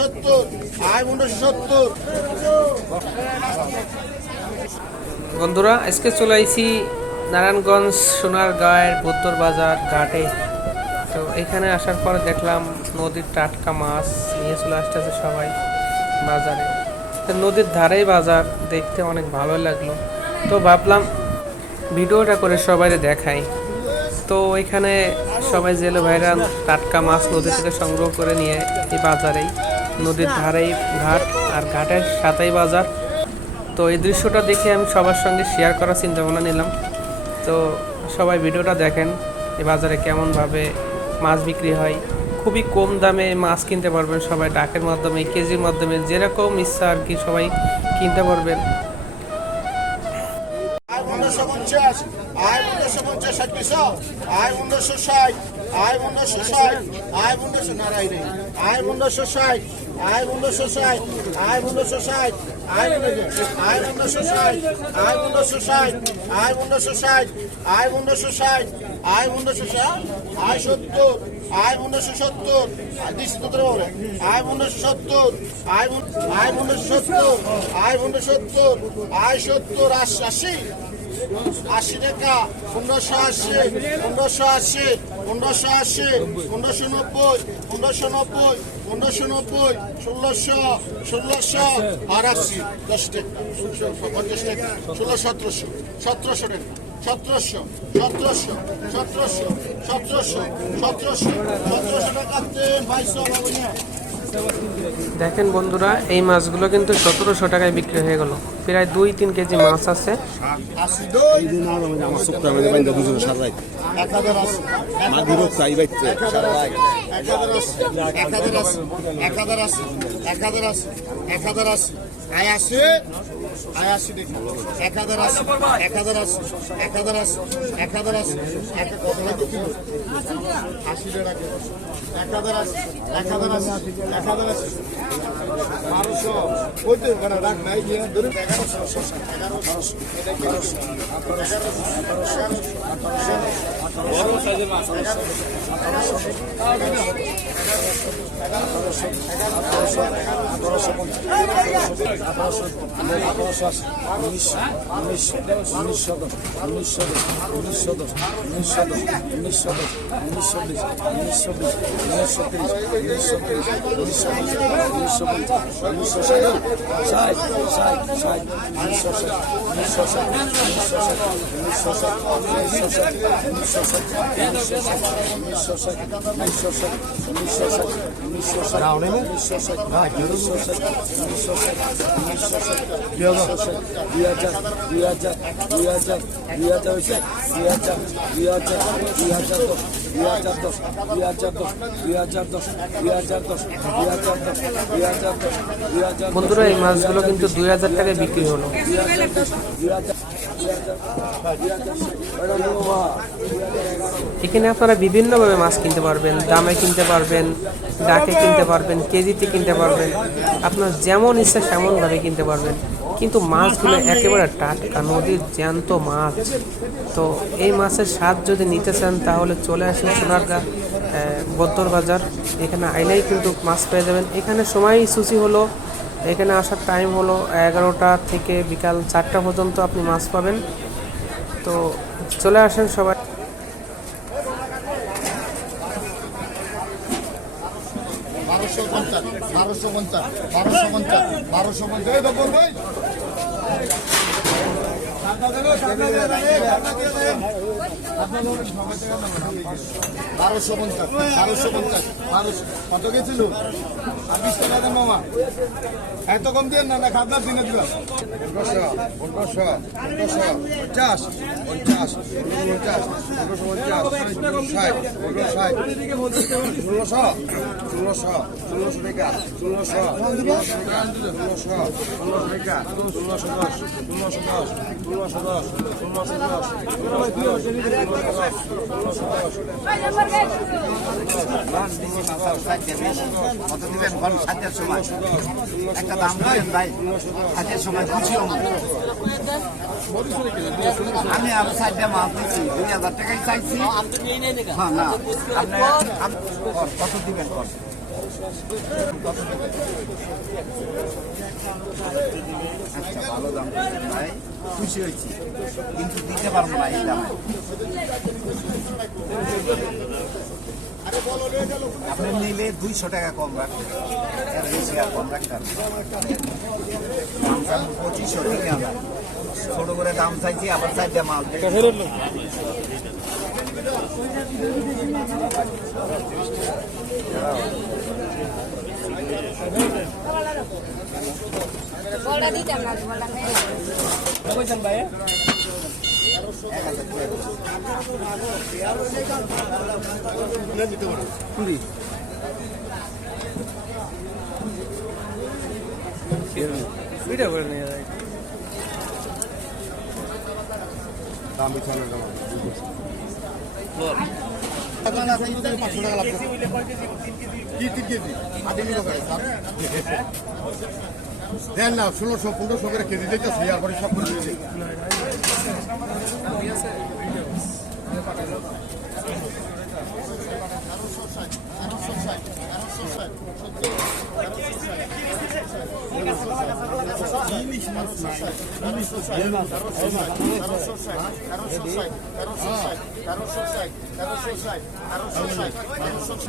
1570 আয় 1570। বন্ধুরা আজকে চলে আইছি নারায়ণগঞ্জ সোনারগাঁয়ের বুদ্ধর বাজার ঘাটে। তো এখানে আসার পরে দেখলাম নদীর টাটকা মাছ নিয়ে চলে আসতেছে সবাই বাজারে। তো নদীর ধারেই বাজার, দেখতে অনেক ভালো লাগলো, তো ভাবলাম ভিডিওটা করে সবাই দেখাই। তো এখানে সবাই জেলে ভাইরা টাটকা মাছ নদী থেকে সংগ্রহ করে নিয়ে এই বাজারেই, নদীর ধারেই ঘাট আর ঘাটের সাথেই বাজার। তো এই দৃশ্যটা দেখে আমি সবার সঙ্গে শেয়ার করার চিন্তা ভাবনা নিলাম। তো সবাই ভিডিওটা দেখেন, এই বাজারে কেমনভাবে মাছ বিক্রি হয়। খুবই কম দামে মাছ কিনতে পারবেন সবাই, ডাকের মাধ্যমে, কেজির মাধ্যমে, যেরকম ইচ্ছা আর কি সবাই কিনতে পারবেন। আয় 1550 আয় 1550 700 আয় 1560 আয় 1560 আয় 1500 নারাই রে আয় 1560 আয় 1560 আয় 1560 আয় 1560 আয় 1560 আয় 1560 আয় 1560 আয় 1560 আয় 1560 আয় 70 আয় 1570 দিস তোর ওরে আয় 1570 আয় 1570 আয় 1570 আয় 70 80 80 টাকা 1580 1580 1580 1590 1590 1590 1600 1600 আর 80 10 টাকা 50 টাকা 16 1700 1700 টাকা 1700 1700 1700 1700 1700 1700 টাকা দেন 2200 বাবু নিয়ে। দেখেন বন্ধুরা, এই মাছগুলো কিন্তু 1700 টাকায় বিক্রি হয়ে গেল। প্রায় 2-3 কেজি মাছ আছে। বন্ধুরা এই মাছগুলো কিন্তু 2000 টাকায় বিক্রি হলো। এখানে আপনারা বিভিন্নভাবে মাছ কিনতে পারবেন, দামে কিনতে পারবেন, ডাকে কিনতে পারবেন, কেজিতে কিনতে পারবেন, আপনার যেমন ইচ্ছা তেমনভাবে কিনতে পারবেন। কিন্তু মাছগুলো একেবারে টাটকা, নদীর জ্যান্ত মাছ। তো এই মাছের স্বাদ যদি নিতে চান তাহলে চলে আসুন সোনারগাঁ বদ্দর বাজার। এখানে আইলেই কিন্তু মাছ পেয়ে যাবেন। এখানে সময় সূচি হলো, এখানে আসার টাইম হলো 11টা থেকে বিকাল 4টা পর্যন্ত আপনি মাছ পাবেন। তো চলে আসেন সবাই। কত গেছিল? 20 টাকা দেন মামা, এত কম দিয়ে না খাবার দিনে দিলাম 1500 1500 1500 50 50 50 50 60 1600 1600 1600 টাকা 1600 টাকা 1610 1610 কত দিবেন বল? সাতের সময় একটা দাম দিবেন ভাই, সাতের সময় খুশিও আমি আরো 4টা মাছ দিচ্ছি, 2000 টাকাই চাইছি। হ্যাঁ না, আপনি কত দিবেন? দাম করছেন ভাই, খুশি হয়েছি, কিন্তু দিতে পারবো না এই দামে। আপনি নিলে 200 টাকা কম রাখবেন, এর বেশি আর কম রাখবেন। দাম চান 2500 টাকা দাম, ছোট করে দাম চাইছি, আবার চাইতে মাল বলটা দিতাম না, বলটা খেয়ে ভিডিও করে নিয়ে যায়। দাম বিছানো কি 3 কেজি আদি কিলো করে স্যার দেন না 1600-1500 করে কেজি দিতেছে আর পরে সব করে দিতে ইলিশ মাছ না ইলিশ মাছ